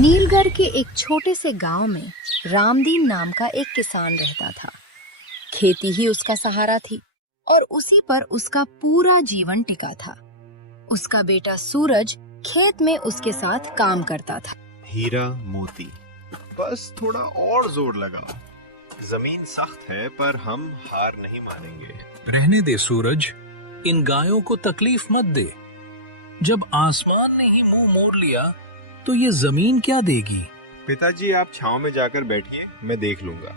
नीलगढ़ के एक छोटे से गांव में रामदीन नाम का एक किसान रहता था। खेती ही उसका सहारा थी और उसी पर उसका पूरा जीवन टिका था। उसका बेटा सूरज खेत में उसके साथ काम करता था। हीरा मोती, बस थोड़ा और जोर लगा। जमीन सख्त है पर हम हार नहीं मानेंगे। रहने दे सूरज, इन गायों को तकलीफ मत दे। जब आसमान ने ही मुंह मोड़ लिया तो ये जमीन क्या देगी। पिताजी आप छांव में जाकर बैठिए, मैं देख लूंगा।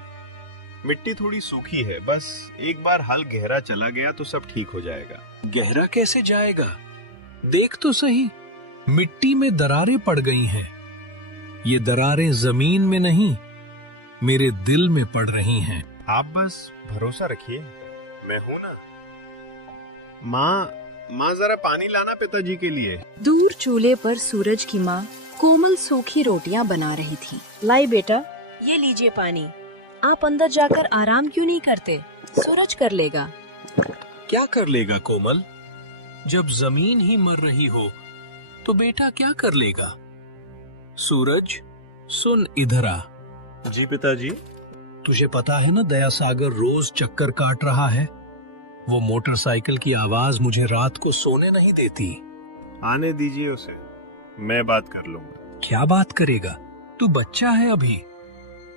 मिट्टी थोड़ी सूखी है, बस एक बार हल गहरा चला गया तो सब ठीक हो जाएगा। गहरा कैसे जाएगा? देख तो सही, मिट्टी में दरारें पड़ गई हैं। ये दरारें जमीन में नहीं, मेरे दिल में पड़ रही हैं। आप बस भरोसा रखिए, मैं हूं ना। माँ जरा पानी लाना पिताजी के लिए। दूर चूल्हे पर सूरज की माँ कोमल सूखी रोटियां बना रही थी। लाई बेटा, ये लीजिए पानी। आप अंदर जाकर आराम क्यों नहीं करते? सूरज कर लेगा। क्या कर लेगा कोमल? जब जमीन ही मर रही हो तो बेटा क्या कर लेगा? सूरज सुन, इधर आ। जी पिताजी। तुझे पता है ना, दया सागर रोज चक्कर काट रहा है। वो मोटरसाइकिल की आवाज मुझे रात को सोने नहीं देती। आने दीजिए उसे, मैं बात कर लूंगा। क्या बात करेगा? तू बच्चा है अभी,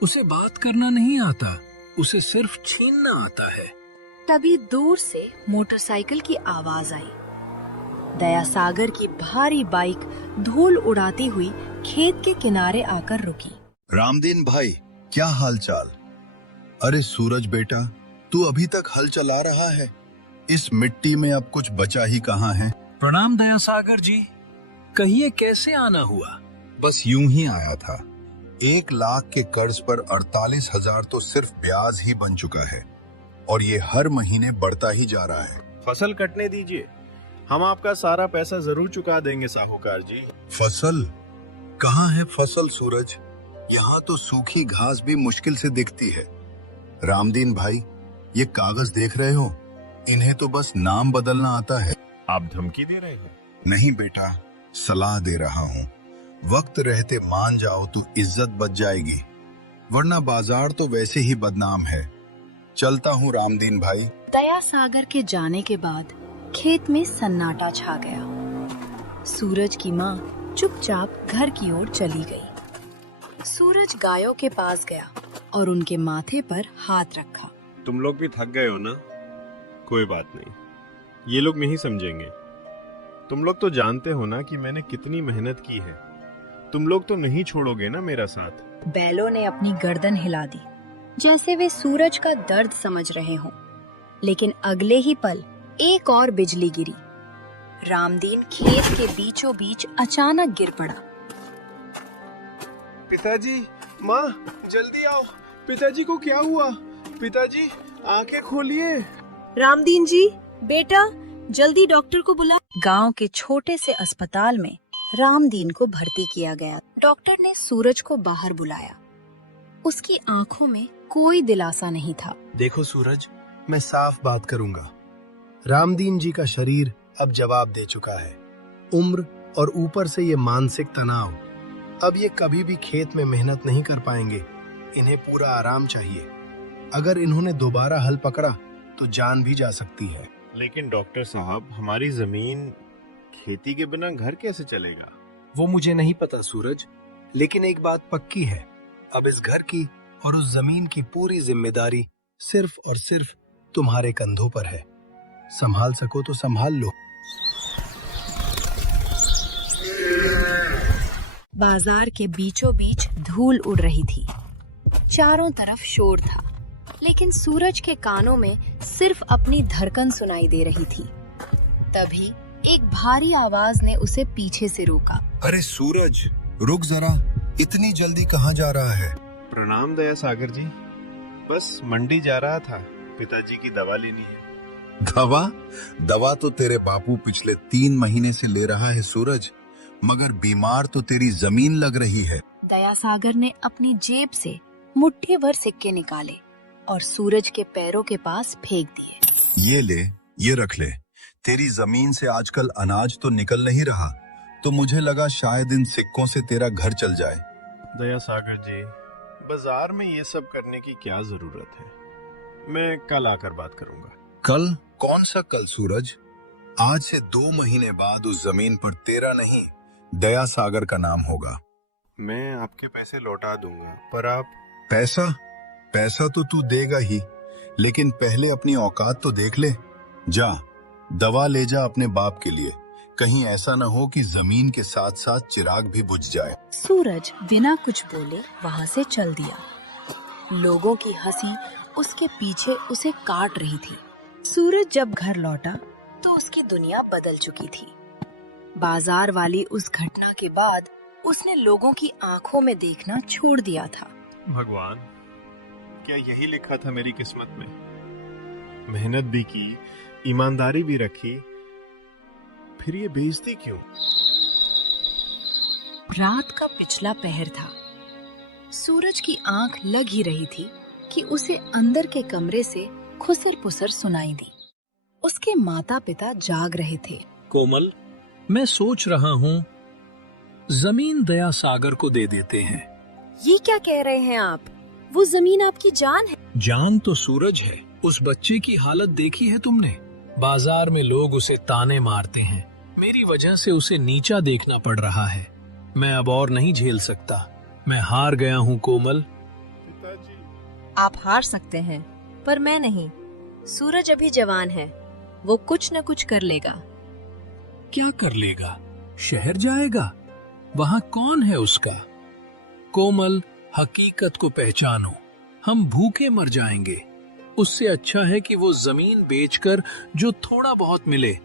उसे बात करना नहीं आता, उसे सिर्फ छीनना आता है। तभी दूर से मोटरसाइकिल की आवाज आई। दया सागर की भारी बाइक धूल उड़ाती हुई खेत के किनारे आकर रुकी। रामदीन भाई, क्या हालचाल? अरे सूरज बेटा, तू अभी तक हल चला रहा है? इस मिट्टी में अब कुछ बचा ही कहाँ है? प्रणाम दया सागर जी, कहिए कैसे आना हुआ? बस यूं ही आया था। 1 लाख के कर्ज पर 48,000 तो सिर्फ ब्याज ही बन चुका है और ये हर महीने बढ़ता ही जा रहा है। फसल कटने दीजिए, हम आपका सारा पैसा जरूर चुका देंगे साहूकार जी। फसल? कहाँ है फसल सूरज? यहाँ तो सूखी घास भी मुश्किल से दिखती है। रामदीन भाई, ये कागज देख रहे हो? इन्हें तो बस नाम बदलना आता है। आप धमकी दे रहे हैं? नहीं बेटा, सलाह दे रहा हूँ। वक्त रहते मान जाओ तो इज्जत बच जाएगी, वरना बाजार तो वैसे ही बदनाम है। चलता हूँ रामदीन भाई। दया सागर के जाने के बाद खेत में सन्नाटा छा गया। सूरज की माँ चुपचाप घर की ओर चली गई। सूरज गायों के पास गया और उनके माथे पर हाथ रखा। तुम लोग भी थक गए हो ना? कोई बात नहीं, ये लोग नहीं समझेंगे। तुम लोग तो जानते हो ना कि मैंने कितनी मेहनत की है। तुम लोग तो नहीं छोड़ोगे ना मेरा साथ। बैलों ने अपनी गर्दन हिला दी, जैसे वे सूरज का दर्द समझ रहे हों। लेकिन अगले ही पल एक और बिजली गिरी। रामदीन खेत के बीचों बीच अचानक गिर पड़ा। पिताजी, माँ जल्दी आओ, पिताजी को क्या हुआ? पिताजी आंखें खोलिए। रामदीन जी, बेटा जल्दी डॉक्टर को बुला। गांव के छोटे से अस्पताल में रामदीन को भर्ती किया गया। डॉक्टर ने सूरज को बाहर बुलाया। उसकी आंखों में कोई दिलासा नहीं था। देखो सूरज, मैं साफ बात करूंगा। रामदीन जी का शरीर अब जवाब दे चुका है। उम्र और ऊपर से ये मानसिक तनाव, अब ये कभी भी खेत में मेहनत नहीं कर पाएंगे। इन्हें पूरा आराम चाहिए। अगर इन्होंने दोबारा हल पकड़ा तो जान भी जा सकती है। लेकिन डॉक्टर साहब, हमारी जमीन, खेती के बिना घर कैसे चलेगा? वो मुझे नहीं पता सूरज, लेकिन एक बात पक्की है, अब इस घर की और उस जमीन की पूरी जिम्मेदारी सिर्फ और सिर्फ तुम्हारे कंधों पर है। संभाल सको तो संभाल लो। बाजार के बीचों बीच धूल उड़ रही थी। चारों तरफ शोर था, लेकिन सूरज के कानों में सिर्फ अपनी धड़कन सुनाई दे रही थी। तभी एक भारी आवाज ने उसे पीछे से रोका। अरे सूरज, रुक जरा, इतनी जल्दी कहाँ जा रहा है? प्रणाम दया सागर जी, बस मंडी जा रहा था, पिताजी की दवा लेनी है। दवा तो तेरे बापू पिछले 3 महीने से ले रहा है सूरज, मगर बीमार तो तेरी जमीन लग रही है। दया सागर ने अपनी जेब से मुट्ठी भर सिक्के निकाले और सूरज के पैरों के पास फेंक दिए। ये ले, ये रख ले। तेरी जमीन से आजकल अनाज तो निकल नहीं रहा, तो मुझे लगा शायद इन सिक्कों से तेरा घर चल जाए। दया सागर जी, बाजार में ये सब करने की क्या जरूरत है? मैं कल आकर बात करूंगा। कल? कौन सा कल सूरज? आज से 2 महीने बाद उस जमीन पर तेरा नहीं, दया सागर का नाम होगा। मैं आपके पैसे लौटा दूंगा, पर आप... पैसा? पैसा तो तू देगा ही, लेकिन पहले अपनी औकात तो देख ले। जा, दवा ले जा अपने बाप के लिए। कहीं ऐसा ना हो कि जमीन के साथ साथ चिराग भी बुझ जाए। सूरज बिना कुछ बोले वहां से चल दिया। लोगों की हंसी उसके पीछे उसे काट रही थी। सूरज जब घर लौटा तो उसकी दुनिया बदल चुकी थी। बाजार वाली उस घटना के बाद उसने लोगों की आंखों में देखना छोड़ दिया था। भगवान, क्या यही लिखा था मेरी किस्मत में? मेहनत भी की, ईमानदारी भी रखी, फिर ये बेइज्जती क्यों? रात का पिछला पहर था। सूरज की आंख लग ही रही थी कि उसे अंदर के कमरे से खुसर पुसर सुनाई दी। उसके माता पिता जाग रहे थे। कोमल, मैं सोच रहा हूँ जमीन दया सागर को दे देते हैं। ये क्या कह रहे हैं आप? वो जमीन आपकी जान है। जान तो सूरज है। उस बच्चे की हालत देखी है तुमने? बाजार में लोग उसे ताने मारते हैं। मेरी वजह से उसे नीचा देखना पड़ रहा है। मैं अब और नहीं झेल सकता। मैं हार गया हूँ कोमल। पिताजी, आप हार सकते हैं, पर मैं नहीं। सूरज अभी जवान है, वो कुछ न कुछ कर लेगा। क्या कर लेगा? शहर जाएगा? वहाँ कौन है उसका? कोमल, हकीकत को पहचानो। हम भूखे मर जाएंगे। उससे अच्छा है कि वो जमीन बेचकर जो थोड़ा बहुत मिले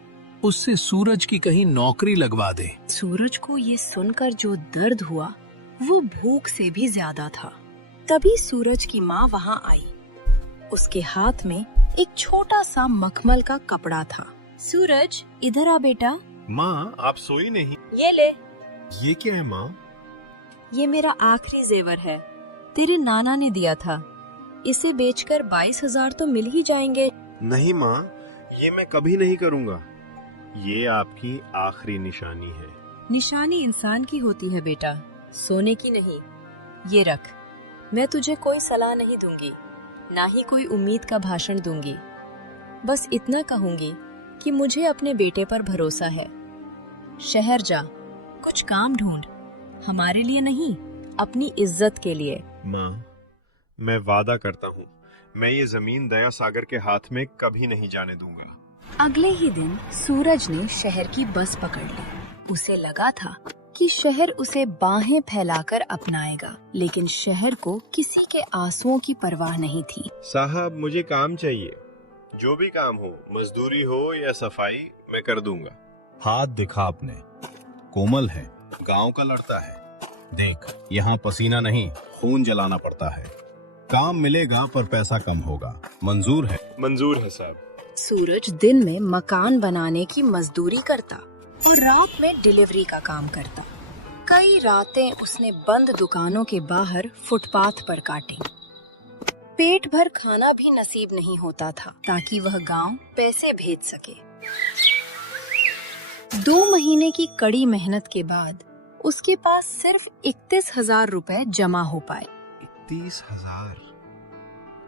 उससे सूरज की कहीं नौकरी लगवा दे। सूरज को ये सुनकर जो दर्द हुआ वो भूख से भी ज्यादा था। तभी सूरज की माँ वहाँ आई। उसके हाथ में एक छोटा सा मखमल का कपड़ा था। सूरज, इधर आ बेटा। माँ, आप सोई नहीं? ये ले। ये क्या है माँ? ये मेरा आखिरी जेवर है, तेरे नाना ने दिया था। इसे बेचकर 22,000 तो मिल ही जाएंगे। नहीं माँ, ये मैं कभी नहीं करूँगा। ये आपकी आखिरी निशानी है। निशानी इंसान की होती है बेटा, सोने की नहीं। ये रख। मैं तुझे कोई सलाह नहीं दूंगी, ना ही कोई उम्मीद का भाषण दूंगी। बस इतना कहूंगी कि मुझे अपने बेटे पर भरोसा है। शहर जा, कुछ काम ढूंढ, हमारे लिए नहीं, अपनी इज्जत के लिए। माँ, मैं वादा करता हूँ, मैं ये जमीन दया सागर के हाथ में कभी नहीं जाने दूंगा। अगले ही दिन सूरज ने शहर की बस पकड़ ली। उसे लगा था कि शहर उसे बाहें फैलाकर अपनाएगा, लेकिन शहर को किसी के आंसुओं की परवाह नहीं थी। साहब, मुझे काम चाहिए। जो भी काम हो, मजदूरी हो या सफाई, मैं कर दूंगा। हाथ दिखा अपने। कोमल है, गांव का लड़का है। देख, यहाँ पसीना नहीं, खून जलाना पड़ता है। काम मिलेगा पर पैसा कम होगा। मंजूर है? मंजूर है साहब। सूरज दिन में मकान बनाने की मजदूरी करता और रात में डिलीवरी का काम करता। कई रातें उसने बंद दुकानों के बाहर फुटपाथ पर काटी। पेट भर खाना भी नसीब नहीं होता था ताकि वह गांव पैसे भेज सके। 2 महीने की कड़ी मेहनत के बाद उसके पास सिर्फ 31,000 रुपए जमा हो पाए। 31,000?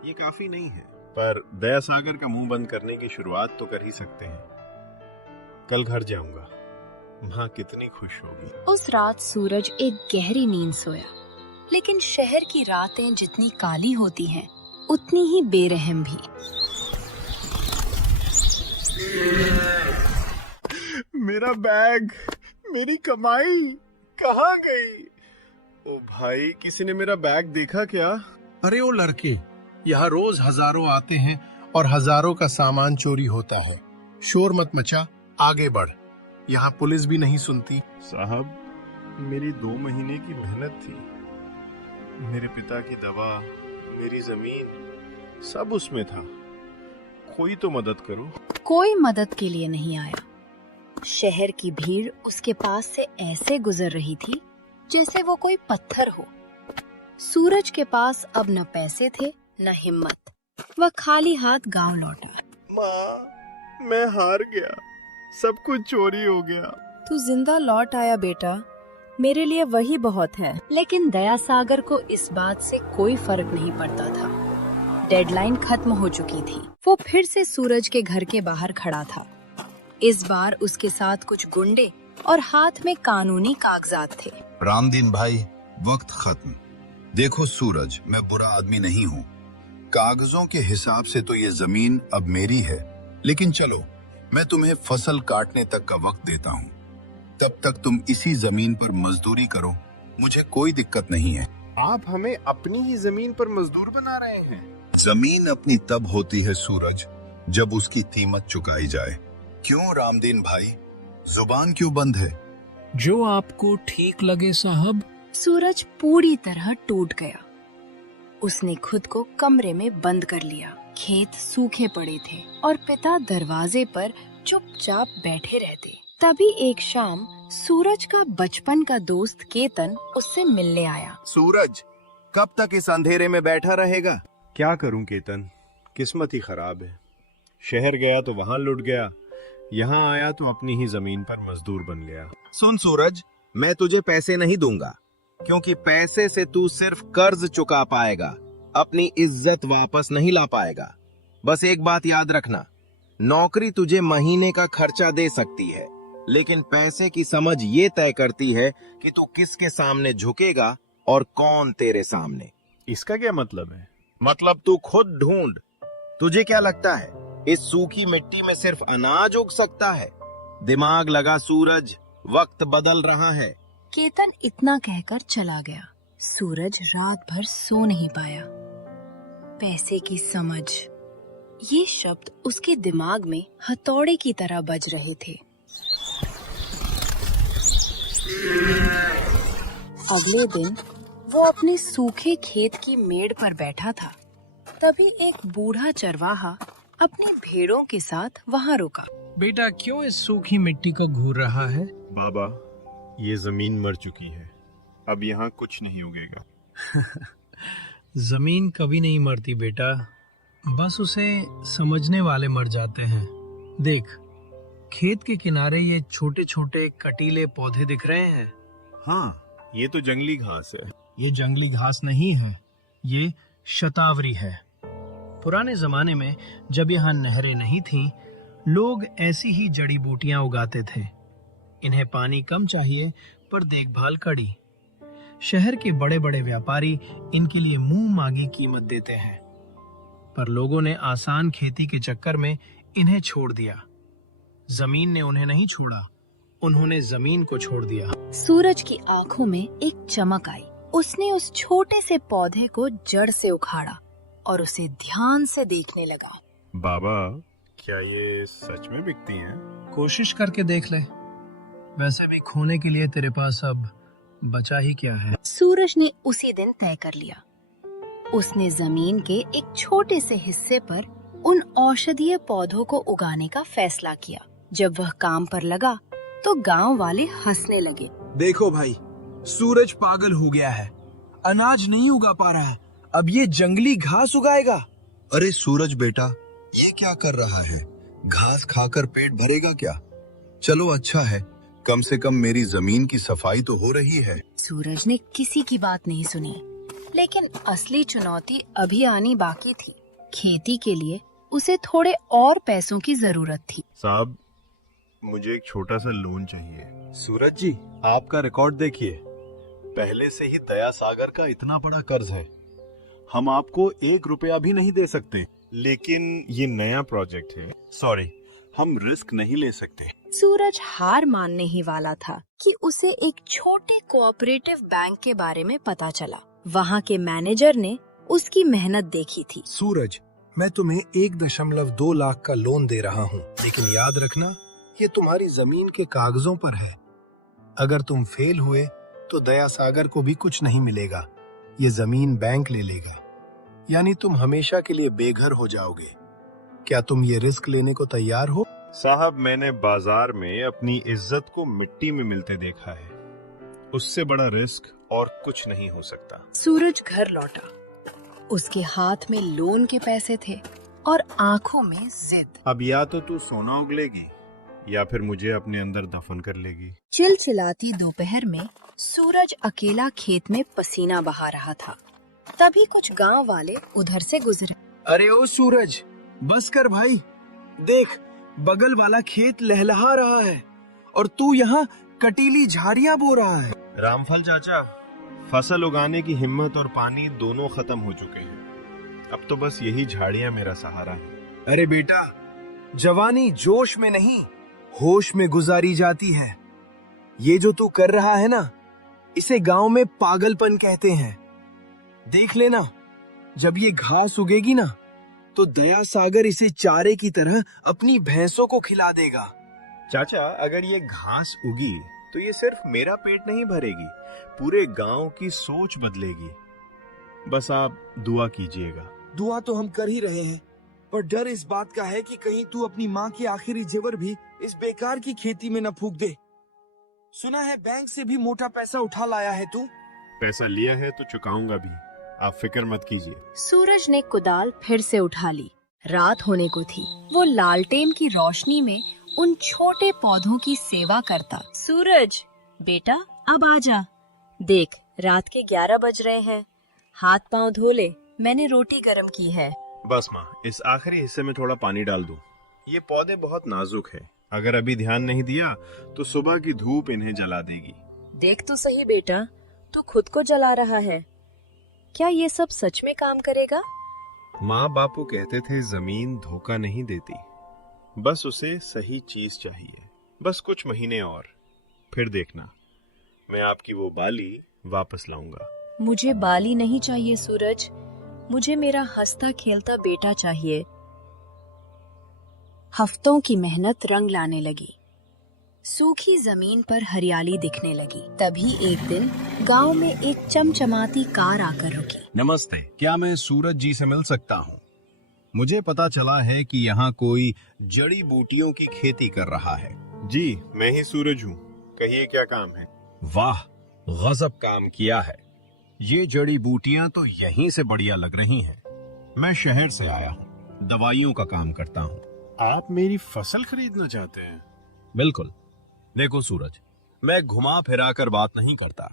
ये काफी नहीं है, पर दया सागर का मुंह बंद करने की शुरुआत तो कर ही सकते हैं। कल घर जाऊंगा, माँ कितनी खुश होगी। उस रात सूरज एक गहरी नींद सोया, लेकिन शहर की रातें जितनी काली होती हैं, उतनी ही बेरहम भी। मेरा बैग, मेरी कमाई कहाँ गई? ओ भाई, किसी ने मेरा बैग देखा क्या? अरे ओ लड़के, यहाँ रोज हजारों आते हैं और हजारों का सामान चोरी होता है। शोर मत मचा, आगे बढ़। यहाँ पुलिस भी नहीं सुनती। साहब, मेरी 2 महीने की मेहनत थी। मेरे पिता की दवा, मेरी जमीन, सब उसमें था। कोई तो मदद करो। कोई मदद के लिए नहीं आया। शहर की भीड़ उसके पास से ऐसे गुजर रही थी जैसे वो कोई पत्थर हो। सूरज के पास अब न पैसे थे न हिम्मत। वह खाली हाथ गांव लौटा। माँ, मैं हार गया, सब कुछ चोरी हो गया। तू जिंदा लौट आया बेटा, मेरे लिए वही बहुत है। लेकिन दया सागर को इस बात से कोई फर्क नहीं पड़ता था। डेडलाइन खत्म हो चुकी थी। वो फिर से सूरज के घर के बाहर खड़ा था। इस बार उसके साथ कुछ गुंडे और हाथ में कानूनी कागजात थे। रामदीन भाई, वक्त खत्म। देखो सूरज, मैं बुरा आदमी नहीं हूँ। कागजों के हिसाब से तो ये जमीन अब मेरी है, लेकिन चलो मैं तुम्हें फसल काटने तक का वक्त देता हूँ। तब तक तुम इसी जमीन पर मजदूरी करो, मुझे कोई दिक्कत नहीं है। आप हमें अपनी ही जमीन पर मजदूर बना रहे हैं। जमीन अपनी तब होती है सूरज, जब उसकी कीमत चुकाई जाए। क्यों रामदीन भाई, जुबान क्यों बंद है? जो आपको ठीक लगे साहब। सूरज पूरी तरह टूट गया। उसने खुद को कमरे में बंद कर लिया। खेत सूखे पड़े थे और पिता दरवाजे पर चुपचाप बैठे रहते। तभी एक शाम सूरज का बचपन का दोस्त केतन उससे मिलने आया। सूरज, कब तक इस अंधेरे में बैठा रहेगा? क्या करूं केतन, किस्मत ही खराब है। शहर गया तो वहां लुट गया, यहाँ आया तो अपनी ही जमीन पर मजदूर बन गया। सुन सूरज, मैं तुझे पैसे नहीं दूंगा, क्योंकि पैसे से तू सिर्फ कर्ज चुका पाएगा, अपनी इज्जत वापस नहीं ला पाएगा। बस एक बात याद रखना, नौकरी तुझे महीने का खर्चा दे सकती है, लेकिन पैसे की समझ ये तय करती है कि तू किसके सामने झुकेगा और कौन तेरे सामने। इसका क्या मतलब है? मतलब तू खुद ढूंढ। तुझे क्या लगता है इस सूखी मिट्टी में सिर्फ अनाज उग सकता है? दिमाग लगा सूरज, वक्त बदल रहा है। केतन इतना कहकर चला गया। सूरज रात भर सो नहीं पाया। पैसे की समझ, ये शब्द उसके दिमाग में हथौड़े की तरह बज रहे थे। अगले दिन वो अपने सूखे खेत की मेड़ पर बैठा था। तभी एक बूढ़ा चरवाहा अपनी भेड़ों के साथ वहां रुका। बेटा, क्यों इस सूखी मिट्टी को घूर रहा है? बाबा, ये जमीन मर चुकी है, अब यहाँ कुछ नहीं उगेगा। जमीन कभी नहीं मरती बेटा, बस उसे समझने वाले मर जाते हैं। देख, खेत के किनारे ये छोटे छोटे कटीले पौधे दिख रहे हैं। हाँ, ये तो जंगली घास है। ये जंगली घास नहीं है, ये शतावरी है। पुराने जमाने में जब यहाँ नहरें नहीं थीं, लोग ऐसी ही जड़ी बूटियां उगाते थे। इन्हें पानी कम चाहिए पर देखभाल कड़ी। शहर के बड़े बड़े व्यापारी इनके लिए मुंह मांगी कीमत देते हैं, पर लोगों ने आसान खेती के चक्कर में इन्हें छोड़ दिया। जमीन ने उन्हें नहीं छोड़ा, उन्होंने जमीन को छोड़ दिया। सूरज की आंखों में एक चमक आई। उसने उस छोटे से पौधे को जड़ से उखाड़ा और उसे ध्यान से देखने लगा। बाबा, क्या ये सच में बिकती हैं? कोशिश करके देख ले। वैसे भी खोने के लिए तेरे पास अब बचा ही क्या है। सूरज ने उसी दिन तय कर लिया। उसने जमीन के एक छोटे से हिस्से पर उन औषधीय पौधों को उगाने का फैसला किया। जब वह काम पर लगा तो गांव वाले हंसने लगे। देखो भाई, सूरज पागल हो गया है, अनाज नहीं उगा पा रहा है, अब ये जंगली घास उगाएगा। अरे सूरज बेटा, ये क्या कर रहा है? घास खाकर पेट भरेगा क्या? चलो अच्छा है, कम से कम मेरी जमीन की सफाई तो हो रही है। सूरज ने किसी की बात नहीं सुनी, लेकिन असली चुनौती अभी आनी बाकी थी। खेती के लिए उसे थोड़े और पैसों की जरूरत थी। साहब, मुझे एक छोटा सा लोन चाहिए। सूरज जी, आपका रिकॉर्ड देखिए, पहले से ही दया सागर का इतना बड़ा कर्ज है, हम आपको 1 रुपया भी नहीं दे सकते। लेकिन ये नया प्रोजेक्ट है, सॉरी, हम रिस्क नहीं ले सकते। सूरज हार मानने ही वाला था कि उसे एक छोटे कोऑपरेटिव बैंक के बारे में पता चला। वहाँ के मैनेजर ने उसकी मेहनत देखी थी। सूरज, मैं तुम्हें 1.2 लाख का लोन दे रहा हूँ, लेकिन याद रखना ये तुम्हारी जमीन के कागजों पर है। अगर तुम फेल हुए तो दया सागर को भी कुछ नहीं मिलेगा, ये जमीन बैंक ले लेगा, यानी तुम हमेशा के लिए बेघर हो जाओगे। क्या तुम ये रिस्क लेने को तैयार हो? साहब, मैंने बाजार में अपनी इज्जत को मिट्टी में मिलते देखा है, उससे बड़ा रिस्क और कुछ नहीं हो सकता। सूरज घर लौटा। उसके हाथ में लोन के पैसे थे और आंखों में जिद। अब या तो तू सोना उगलेगी या फिर मुझे अपने अंदर दफन कर लेगी। चिलचिलाती दोपहर में सूरज अकेला खेत में पसीना बहा रहा था। तभी कुछ गांव वाले उधर से गुजरे। अरे ओ सूरज, बस कर भाई, देख बगल वाला खेत लहलहा रहा है और तू यहाँ कटीली झाड़ियाँ बो रहा है। रामफल चाचा, फसल उगाने की हिम्मत और पानी दोनों खत्म हो चुके हैं। अब तो बस यही झाड़ियां मेरा सहारा है। अरे बेटा, जवानी जोश में नहीं होश में गुजारी जाती है। ये जो तू कर रहा है ना, इसे गांव में पागलपन कहते हैं। देख लेना, जब ये घास उगेगी ना, तो दया सागर इसे चारे की तरह अपनी भैंसों को खिला देगा। चाचा, अगर ये घास उगी तो ये सिर्फ मेरा पेट नहीं भरेगी, पूरे गांव की सोच बदलेगी। बस आप दुआ कीजिएगा। दुआ तो हम कर ही रहे हैं, पर डर इस बात का है कि कहीं तू अपनी माँ की आखिरी जेवर भी इस बेकार की खेती में न फूंक दे। सुना है बैंक से भी मोटा पैसा उठा लाया है तू। पैसा लिया है तो चुकाऊंगा भी, आप फिक्र मत कीजिए। सूरज ने कुदाल फिर से उठा ली। रात होने को थी। वो लालटेन की रोशनी में उन छोटे पौधों की सेवा करता। सूरज बेटा, अब आजा। देख, रात के 11 बज रहे हैं। हाथ पांव धो ले, मैंने रोटी गरम की है। बस माँ, इस आखिरी हिस्से में थोड़ा पानी डाल दूं। ये पौधे बहुत नाजुक हैं। अगर अभी ध्यान नहीं दिया तो सुबह की धूप इन्हें जला देगी। देख तो सही बेटा, तू खुद को जला रहा है। क्या ये सब सच में काम करेगा? माँ बापू कहते थे जमीन धोखा नहीं देती, बस उसे सही चीज चाहिए। बस कुछ महीने और, फिर देखना मैं आपकी वो बाली वापस लाऊंगा। मुझे बाली नहीं चाहिए सूरज, मुझे मेरा हंसता खेलता बेटा चाहिए। हफ्तों की मेहनत रंग लाने लगी। सूखी जमीन पर हरियाली दिखने लगी। तभी एक दिन गांव में एक चमचमाती कार आकर रुकी। नमस्ते, क्या मैं सूरज जी से मिल सकता हूँ? मुझे पता चला है कि यहाँ कोई जड़ी बूटियों की खेती कर रहा है। जी, मैं ही सूरज हूँ, कहिए क्या काम है। वाह, गजब काम किया है। ये जड़ी बूटियां तो यहीं से बढ़िया लग रही हैं। मैं शहर से आया हूँ, दवाइयों का काम करता हूँ। आप मेरी फसल खरीदना चाहते हैं? बिल्कुल। देखो सूरज, मैं घुमा फिरा कर बात नहीं करता।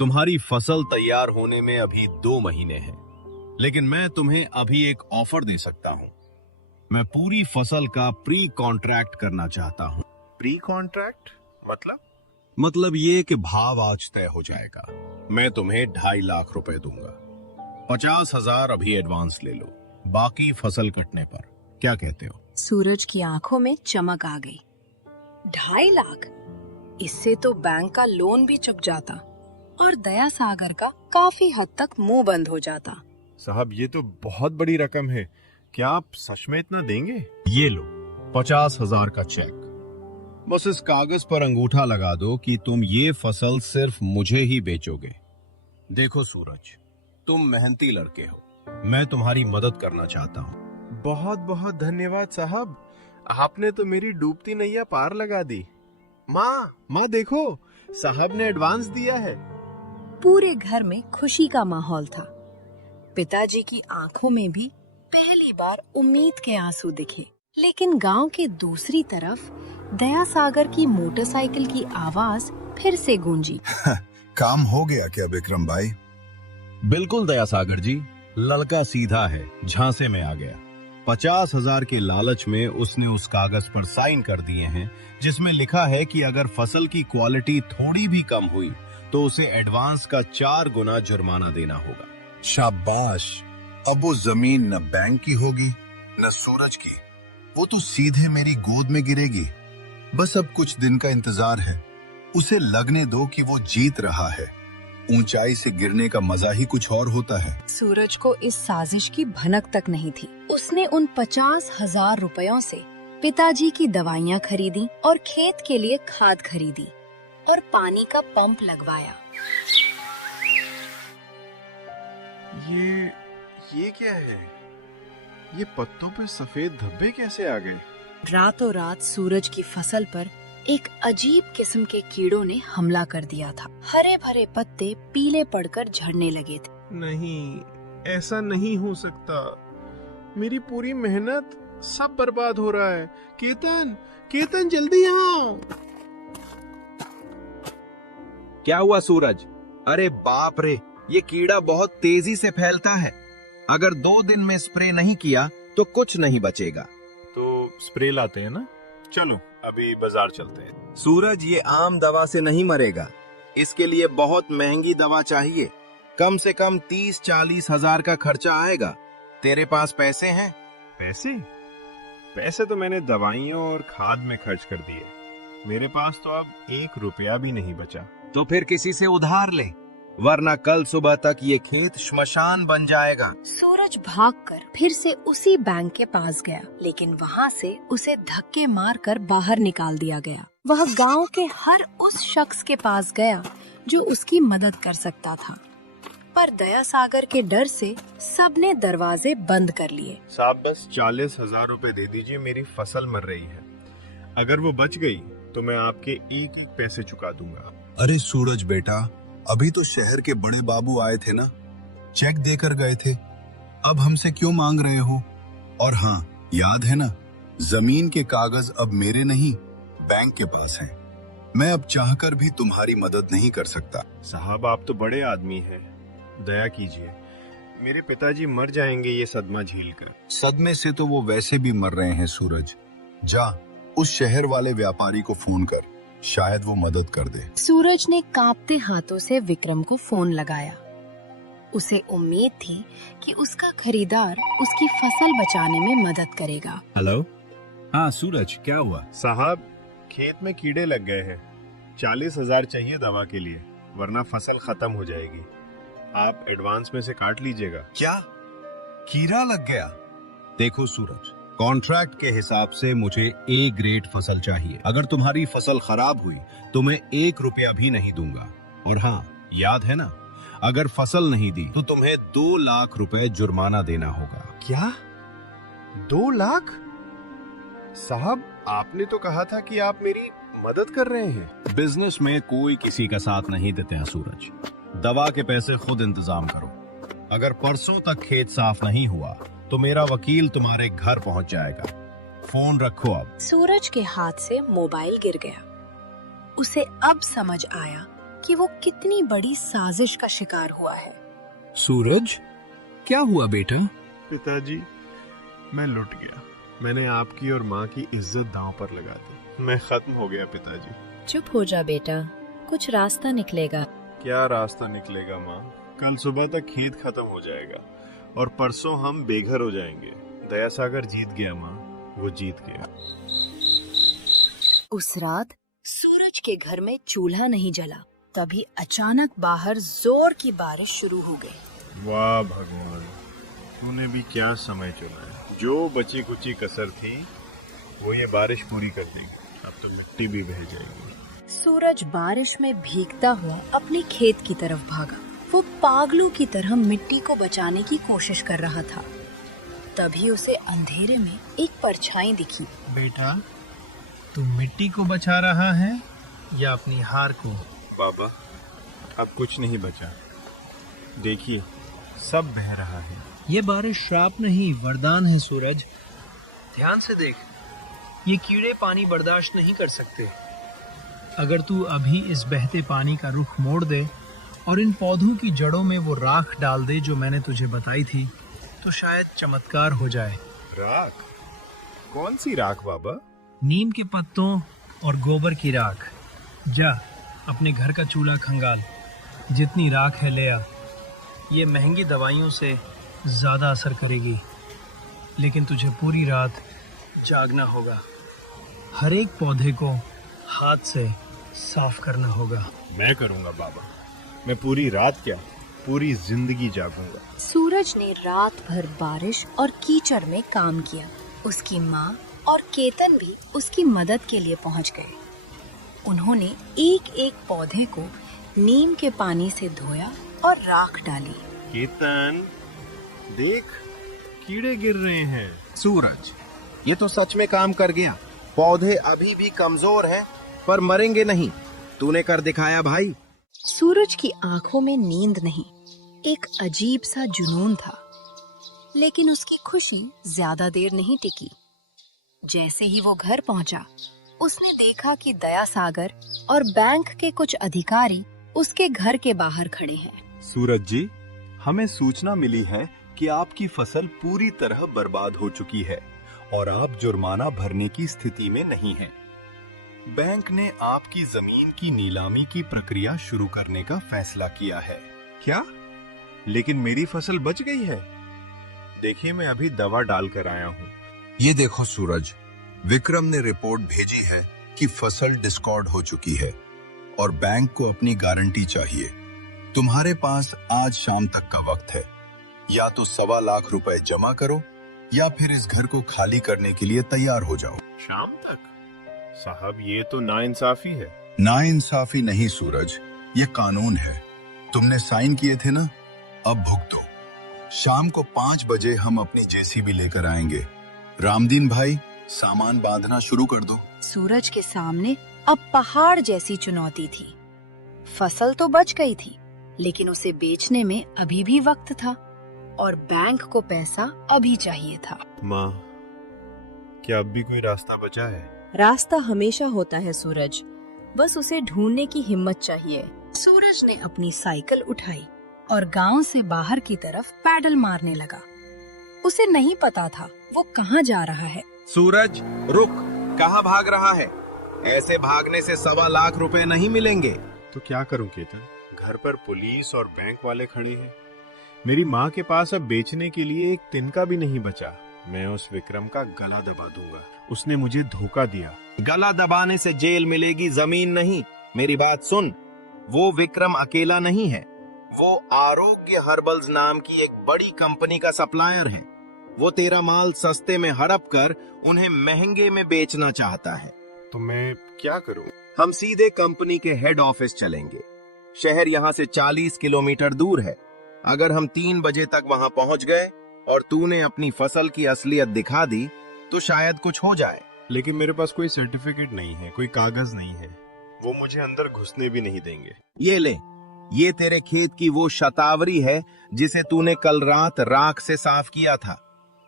तुम्हारी फसल तैयार होने में अभी 2 महीने हैं, लेकिन मैं तुम्हें अभी एक ऑफर दे सकता हूँ। मैं पूरी फसल का प्री कॉन्ट्रैक्ट करना चाहता हूँ। प्री कॉन्ट्रैक्ट मतलब ये कि भाव आज तय हो जाएगा। मैं तुम्हें 2.5 लाख रुपए दूंगा। 50,000 अभी एडवांस ले लो, बाकी फसल कटने पर। क्या कहते हो? सूरज की आंखों में चमक आ गई। 2.5 लाख? इससे तो बैंक का लोन भी चुक जाता और दया सागर का काफी हद तक मुंह बंद हो जाता। साहब, ये तो बहुत बड़ी रकम है। क्या आप सच में इतना देंगे? ये लो 50,000 का चेक। बस इस कागज पर अंगूठा लगा दो कि तुम ये फसल सिर्फ मुझे ही बेचोगे। देखो सूरज, तुम मेहनती लड़के हो, मैं तुम्हारी मदद करना चाहता हूँ। बहुत बहुत धन्यवाद साहब, आपने तो मेरी डूबती नैया पार लगा दी। माँ देखो, साहब ने एडवांस दिया है। पूरे घर में खुशी का माहौल था। पिताजी की आंखों में भी पहली बार उम्मीद के आंसू दिखे। लेकिन गांव के दूसरी तरफ दया सागर की मोटरसाइकिल की आवाज फिर से गूंजी। काम हो गया क्या विक्रम भाई? बिल्कुल दया सागर जी, लड़का सीधा है, झांसे में आ गया। 50,000 के लालच में उसने उस कागज पर साइन कर दिए हैं, जिसमें लिखा है कि अगर फसल की क्वालिटी थोड़ी भी कम हुई तो उसे एडवांस का 4 गुना जुर्माना देना होगा। शाबाश, अब वो जमीन न बैंक की होगी न सूरज की, वो तो सीधे मेरी गोद में गिरेगी। बस अब कुछ दिन का इंतजार है। उसे लगने दो कि वो जीत रहा है। ऊंचाई से गिरने का मजा ही कुछ और होता है। सूरज को इस साजिश की भनक तक नहीं थी। उसने उन 50,000 रुपयों से पिताजी की दवाइयाँ खरीदी और खेत के लिए खाद खरीदी और पानी का पंप लगवाया। ये क्या है? ये पत्तों पे सफेद धब्बे कैसे आ गए? रातों रात सूरज की फसल पर एक अजीब किस्म के कीड़ों ने हमला कर दिया था। हरे भरे पत्ते पीले पड़कर झड़ने लगे थे। नहीं, ऐसा नहीं हो सकता। मेरी पूरी मेहनत सब बर्बाद हो रहा है। केतन जल्दी यहाँ आओ। क्या हुआ सूरज? अरे बाप रे, ये कीड़ा बहुत तेजी से फैलता है। अगर 2 दिन में स्प्रे नहीं किया तो कुछ नहीं बचेगा। तो स्प्रे लाते हैं ना? चलो अभी बाजार चलते हैं। सूरज, ये आम दवा से नहीं मरेगा। इसके लिए बहुत महंगी दवा चाहिए। कम से कम 30-40 हजार का खर्चा आएगा। तेरे पास पैसे हैं? पैसे? पैसे तो मैंने दवाइयों और खाद में खर्च कर दिए। मेरे पास तो अब 1 रुपया भी नहीं बचा। तो फिर किसी से उधार ले, वरना कल सुबह तक ये खेत श्मशान बन जाएगा। सूरज भागकर फिर से उसी बैंक के पास गया, लेकिन वहाँ से उसे धक्के मारकर बाहर निकाल दिया गया। वह गांव के हर उस शख्स के पास गया जो उसकी मदद कर सकता था, पर दया सागर के डर से सबने दरवाजे बंद कर लिए। साहब बस 40,000 रुपए दे दीजिए, मेरी फसल मर रही है। अगर वो बच गई तो मैं आपके एक एक पैसे चुका दूंगा। अरे सूरज बेटा, अभी तो शहर के बड़े बाबू आए थे ना, चेक देकर गए थे। अब हमसे क्यों मांग रहे हो? और हाँ, याद है ना, जमीन के कागज अब मेरे नहीं, बैंक के पास हैं। मैं अब चाहकर भी तुम्हारी मदद नहीं कर सकता। साहब आप तो बड़े आदमी हैं, दया कीजिए। मेरे पिताजी मर जाएंगे ये सदमा झेल कर। सदमे से तो वो वैसे भी मर रहे हैं सूरज। जा उस शहर वाले व्यापारी को फोन कर, शायद वो मदद कर दे। सूरज ने कांपते हाथों से विक्रम को फोन लगाया। उसे उम्मीद थी कि उसका खरीदार उसकी फसल बचाने में मदद करेगा। हेलो। हाँ सूरज, क्या हुआ? साहब खेत में कीड़े लग गए हैं। 40,000 चाहिए दवा के लिए, वरना फसल खत्म हो जाएगी। आप एडवांस में से काट लीजिएगा। क्या कीड़ा लग गया? देखो सूरज, कॉन्ट्रैक्ट के हिसाब से मुझे A ग्रेड फसल चाहिए। अगर तुम्हारी फसल खराब हुई तो मैं 1 रुपया भी नहीं दूंगा। और हाँ, याद है ना, अगर फसल नहीं दी तो तुम्हें 2 लाख रुपए जुर्माना देना होगा। क्या? 2 लाख? साहब आपने तो कहा था कि आप मेरी मदद कर रहे हैं। बिजनेस में कोई किसी का साथ नहीं देते हैं सूरज। दवा के पैसे खुद इंतजाम करो। अगर परसों तक खेत साफ नहीं हुआ तो मेरा वकील तुम्हारे घर पहुंच जाएगा। फोन रखो अब। सूरज के हाथ से मोबाइल गिर गया। उसे अब समझ आया कि वो कितनी बड़ी साजिश का शिकार हुआ है। सूरज, क्या हुआ बेटा? पिताजी मैं लुट गया। मैंने आपकी और माँ की इज्जत दांव पर लगा दी। मैं खत्म हो गया पिताजी। चुप हो जा बेटा, कुछ रास्ता निकलेगा। क्या रास्ता निकलेगा माँ? कल सुबह तक खेत खत्म हो जाएगा और परसों हम बेघर हो जाएंगे। दया सागर जीत गया माँ, वो जीत गया। उस रात सूरज के घर में चूल्हा नहीं जला। तभी अचानक बाहर जोर की बारिश शुरू हो गई। वाह भगवान, तूने भी क्या समय चुना है। जो बची कुची कसर थी वो ये बारिश पूरी कर देगी। अब तो मिट्टी भी बह जाएगी। सूरज बारिश में भीगता हुआ अपने खेत की तरफ भागा। वो पागलों की तरह मिट्टी को बचाने की कोशिश कर रहा था। तभी उसे अंधेरे में एक परछाई दिखी। बेटा, तू मिट्टी को बचा रहा है या अपनी हार को? बाबा अब कुछ नहीं बचा। देखिए सब बह रहा है। ये बारिश श्राप नहीं, वरदान है सूरज। ध्यान से देख, ये कीड़े पानी बर्दाश्त नहीं कर सकते। अगर तू अभी इस बहते पानी का रुख मोड़ दे और इन पौधों की जड़ों में वो राख डाल दे जो मैंने तुझे बताई थी, तो शायद चमत्कार हो जाए। राख? कौन सी राख बाबा? नीम के पत्तों और गोबर की राख। जा अपने घर का चूल्हा खंगाल, जितनी राख है ले आ। ये महंगी दवाइयों से ज्यादा असर करेगी, लेकिन तुझे पूरी रात जागना होगा। हर एक पौधे को हाथ से साफ करना होगा। मैं करूंगा बाबा। मैं पूरी रात क्या, पूरी जिंदगी जागूंगा। सूरज ने रात भर बारिश और कीचड़ में काम किया। उसकी माँ और केतन भी उसकी मदद के लिए पहुँच गए। उन्होंने एक एक पौधे को नीम के पानी से धोया और राख डाली। केतन देख, कीड़े गिर रहे हैं। सूरज, ये तो सच में काम कर गया। पौधे अभी भी कमजोर हैं, पर मरेंगे नहीं। तूने कर दिखाया भाई। सूरज की आंखों में नींद नहीं, एक अजीब सा जुनून था। लेकिन उसकी खुशी ज्यादा देर नहीं टिकी। जैसे ही वो घर पहुंचा, उसने देखा कि दया सागर और बैंक के कुछ अधिकारी उसके घर के बाहर खड़े हैं। सूरज जी, हमें सूचना मिली है कि आपकी फसल पूरी तरह बर्बाद हो चुकी है और आप जुर्माना भरने की स्थिति में नहीं हैं। बैंक ने आपकी जमीन की नीलामी की प्रक्रिया शुरू करने का फैसला किया है। क्या? लेकिन मेरी फसल बच गई है। देखिए, मैं अभी दवा डालकर आया हूँ। ये देखो सूरज, विक्रम ने रिपोर्ट भेजी है कि फसल डिस्कॉर्ड हो चुकी है और बैंक को अपनी गारंटी चाहिए। तुम्हारे पास आज शाम तक का वक्त है। या तो 1.25 लाख रुपए जमा करो या फिर इस घर को खाली करने के लिए तैयार हो जाओ। शाम तक? साहब, ये तो नाइंसाफी है। नाइंसाफी नहीं सूरज, ये कानून है। तुमने साइन किए थे ना, अब भुगतो। शाम को 5 बजे हम अपनी जेसीबी लेकर आएंगे। रामदीन भाई, सामान बांधना शुरू कर दो। सूरज के सामने अब पहाड़ जैसी चुनौती थी। फसल तो बच गई थी, लेकिन उसे बेचने में अभी भी वक्त था और बैंक को पैसा अभी चाहिए था। माँ, क्या अब भी कोई रास्ता बचा है? रास्ता हमेशा होता है सूरज, बस उसे ढूंढने की हिम्मत चाहिए। सूरज ने अपनी साइकिल उठाई और गांव से बाहर की तरफ पैडल मारने लगा। उसे नहीं पता था वो कहाँ जा रहा है। सूरज, रुक, कहाँ भाग रहा है? ऐसे भागने से 1.25 लाख रुपए नहीं मिलेंगे। तो क्या करूं केतन? घर पर पुलिस और बैंक वाले खड़े हैं। मेरी माँ के पास अब बेचने के लिए एक तिनका भी नहीं बचा। मैं उस विक्रम का गला दबा दूंगा। उसने मुझे धोखा दिया। गला दबाने से जेल मिलेगी, जमीन नहीं। मेरी बात सुन, वो विक्रम अकेला नहीं है। वो आरोग्य हर्बल्स नाम की एक बड़ी कंपनी का सप्लायर है। वो तेरा माल सस्ते में हड़प कर उन्हें महंगे में बेचना चाहता है। तो मैं क्या करूं? हम सीधे कंपनी के हेड ऑफिस चलेंगे। शहर यहाँ से 40 किलोमीटर दूर है। अगर हम 3 बजे तक वहाँ पहुँच गए और तूने अपनी फसल की असलियत दिखा दी तो शायद कुछ हो जाए। लेकिन मेरे पास कोई सर्टिफिकेट नहीं है, कोई कागज नहीं है। वो मुझे अंदर घुसने भी नहीं देंगे। ये ले, ये तेरे खेत की वो शतावरी है जिसे तूने कल रात राख से साफ किया था।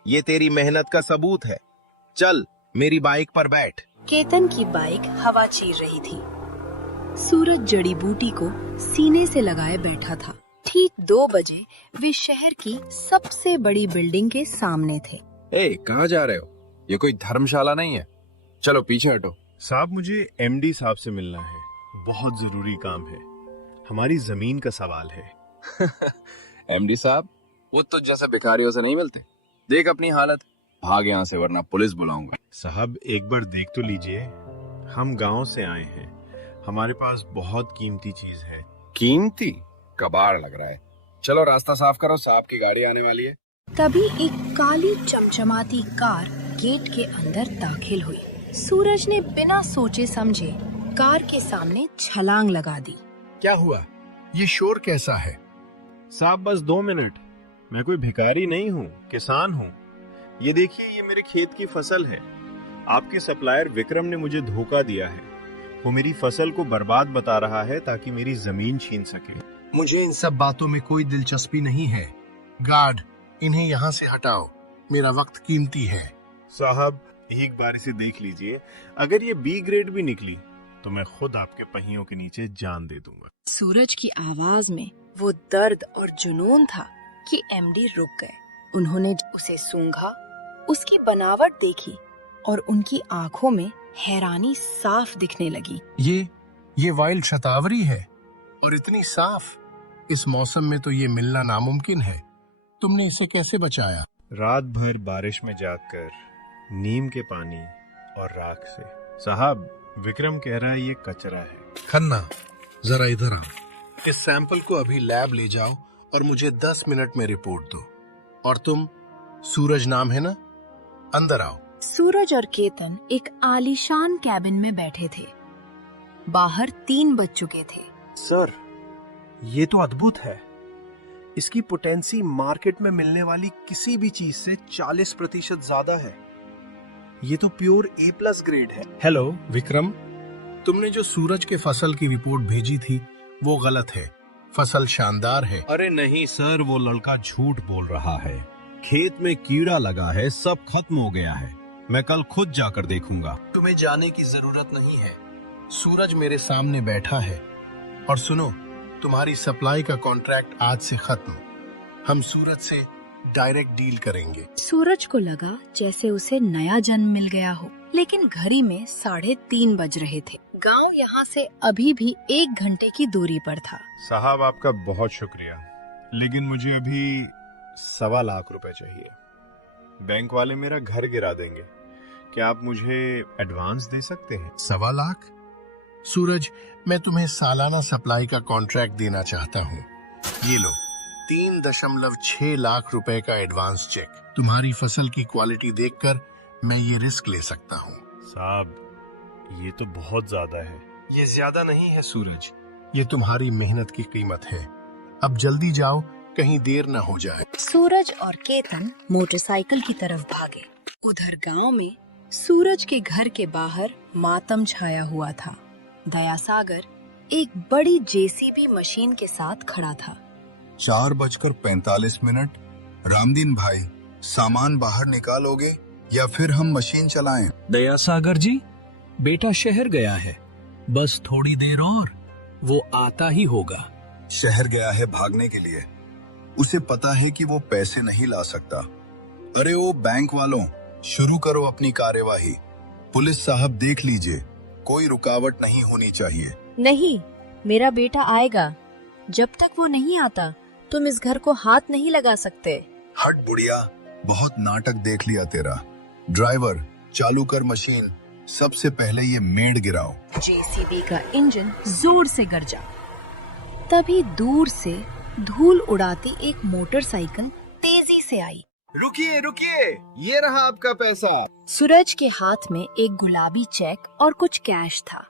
ये तेरी मेहनत का सबूत है। चल, मेरी बाइक पर बैठ। केतन की बाइक हवा चीर रही थी। सूरज जड़ी बूटी को सीने से लगाए बैठा था। ठीक 2 बजे वे शहर की सबसे बड़ी बिल्डिंग के सामने थे। कहाँ जा रहे हो? ये कोई धर्मशाला नहीं है। चलो पीछे हटो। साहब, मुझे एमडी साहब से मिलना है। बहुत जरूरी काम है। हमारी जमीन का सवाल है। एमडी साहब, वो तो जैसे भिखारियों से नहीं मिलते। देख अपनी हालत, भाग यहाँ से वरना पुलिस बुलाऊंगा। साहब, एक बार देख तो लीजिए। हम गांव से आए हैं। हमारे पास बहुत कीमती चीज है। कीमती? कबाड़ लग रहा है। चलो रास्ता साफ करो, साहब की गाड़ी आने वाली है। तभी एक काली चमचमाती कार गेट के अंदर दाखिल हुई। सूरज ने बिना सोचे समझे कार के सामने छलांग लगा दी। क्या हुआ? ये शोर कैसा है? साहब, बस 2 मिनट। मैं कोई भिखारी नहीं हूँ, किसान हूँ। ये देखिए, ये मेरे खेत की फसल है। आपके सप्लायर विक्रम ने मुझे धोखा दिया है। वो मेरी फसल को बर्बाद बता रहा है ताकि मेरी जमीन छीन सके। मुझे इन सब बातों में कोई दिलचस्पी नहीं है। गार्ड, इन्हें यहाँ से हटाओ। मेरा वक्त कीमती है। साहब, एक बार इसे देख लीजिए। अगर ये बी ग्रेड भी निकली तो मैं खुद आपके पहियों के नीचे जान दे दूंगा। सूरज की आवाज में वो दर्द और जुनून था कि एमडी रुक गए। उन्होंने उसे सूंघा, उसकी बनावट देखी और उनकी आंखों में हैरानी साफ दिखने लगी। ये वाइल्ड शतावरी है और इतनी साफ। इस मौसम में तो ये मिलना नामुमकिन है। तुमने इसे कैसे बचाया? रात भर बारिश में जागकर, नीम के पानी और राख से। साहब, विक्रम कह रहा है ये कचरा है। खन्ना, जरा इधर आओ। इस सैंपल को अभी लैब ले जाओ और मुझे 10 मिनट में रिपोर्ट दो। और तुम, सूरज नाम है ना, अंदर आओ। सूरज और केतन एक आलीशान कैबिन में बैठे थे। बाहर 3 बज चुके थे। सर, ये तो अद्भुत है। इसकी पोटेंसी मार्केट में मिलने वाली किसी भी चीज से 40% ज्यादा है। ये तो प्योर A+ ग्रेड है। हेलो विक्रम, तुमने जो सूरज के फसल की रिपोर्ट भेजी थी वो गलत है। फसल शानदार है। अरे नहीं सर, वो लड़का झूठ बोल रहा है। खेत में कीड़ा लगा है, सब खत्म हो गया है। मैं कल खुद जाकर देखूंगा। तुम्हें जाने की जरूरत नहीं है। सूरज मेरे सामने बैठा है। और सुनो, तुम्हारी सप्लाई का कॉन्ट्रैक्ट आज से खत्म। हम सूरज से डायरेक्ट डील करेंगे। सूरज को लगा जैसे उसे नया जन्म मिल गया हो, लेकिन घड़ी में 3:30 बज रहे थे। गांव यहाँ से अभी भी 1 घंटे की दूरी पर था। साहब आपका बहुत शुक्रिया, लेकिन मुझे अभी 1.25 लाख रुपए चाहिए। बैंक वाले मेरा घर गिरा देंगे। क्या आप मुझे एडवांस दे सकते हैं? 1.25 लाख? सूरज, मैं तुम्हें सालाना सप्लाई का कॉन्ट्रैक्ट देना चाहता हूँ। ये लो 3.6 लाख रुपए का एडवांस चेक। तुम्हारी फसल की क्वालिटी देखकर मैं ये रिस्क ले सकता हूँ। साहब ये तो बहुत ज्यादा है। ये ज्यादा नहीं है सूरज। ये तुम्हारी मेहनत की कीमत है। अब जल्दी जाओ, कहीं देर न हो जाए। सूरज और केतन मोटरसाइकिल की तरफ भागे। उधर गांव में सूरज के घर के बाहर मातम छाया हुआ था। दया सागर एक बड़ी जेसीबी मशीन के साथ खड़ा था। 4:45। रामदीन भाई, सामान बाहर निकालोगे या फिर हम मशीन चलाएं? दया सागर जी, बेटा शहर गया है, बस थोड़ी देर और वो आता ही होगा। शहर गया है भागने के लिए। उसे पता है कि वो पैसे नहीं ला सकता। अरे ओ बैंक वालों, शुरू करो अपनी कार्यवाही। पुलिस साहब देख लीजिए, कोई रुकावट नहीं होनी चाहिए। नहीं, मेरा बेटा आएगा। जब तक वो नहीं आता तुम इस घर को हाथ नहीं लगा सकते। हट बुढ़िया, बहुत नाटक देख लिया तेरा। ड्राइवर, चालू कर मशीन। सबसे पहले ये मेड़ गिराओ। जेसीबी का इंजन जोर से गरजा। तभी दूर से धूल उड़ाती एक मोटरसाइकिल तेजी से आई। रुकिए रुकिए, ये रहा आपका पैसा। सूरज के हाथ में एक गुलाबी चेक और कुछ कैश था।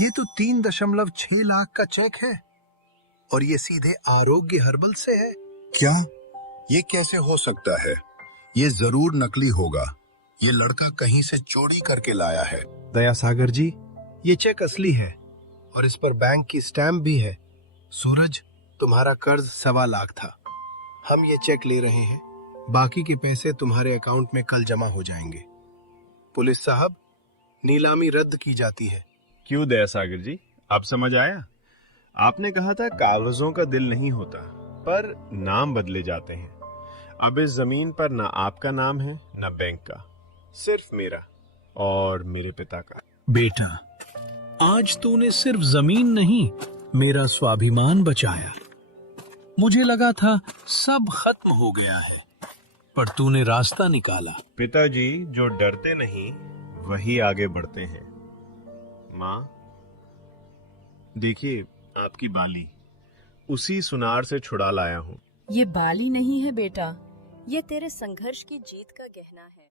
ये तो 3.6 लाख का चेक है और ये सीधे आरोग्य हर्बल से है। क्या? ये कैसे हो सकता है? ये जरूर नकली होगा। ये लड़का कहीं से चोरी करके लाया है। दया सागर जी, ये चेक असली है और इस पर बैंक की स्टैम्प भी है। सूरज, तुम्हारा कर्ज 1.25 लाख था। हम ये चेक ले रहे हैं। बाकी के पैसे तुम्हारे अकाउंट में कल जमा हो जाएंगे। पुलिस साहब, नीलामी रद्द की जाती है। क्यों दया सागर जी, अब समझ आया? आपने कहा था कागजों का दिल नहीं होता, पर नाम बदले जाते हैं। अब इस जमीन पर ना आपका नाम है ना बैंक का, सिर्फ मेरा और मेरे पिता का। बेटा, आज तूने सिर्फ जमीन नहीं, मेरा स्वाभिमान बचाया। मुझे लगा था सब खत्म हो गया है, पर तूने रास्ता निकाला। पिताजी जो डरते नहीं वही आगे बढ़ते हैं। माँ, देखिए आपकी बाली, उसी सुनार से छुड़ा लाया हूँ। ये बाली नहीं है बेटा, ये तेरे संघर्ष की जीत का गहना है।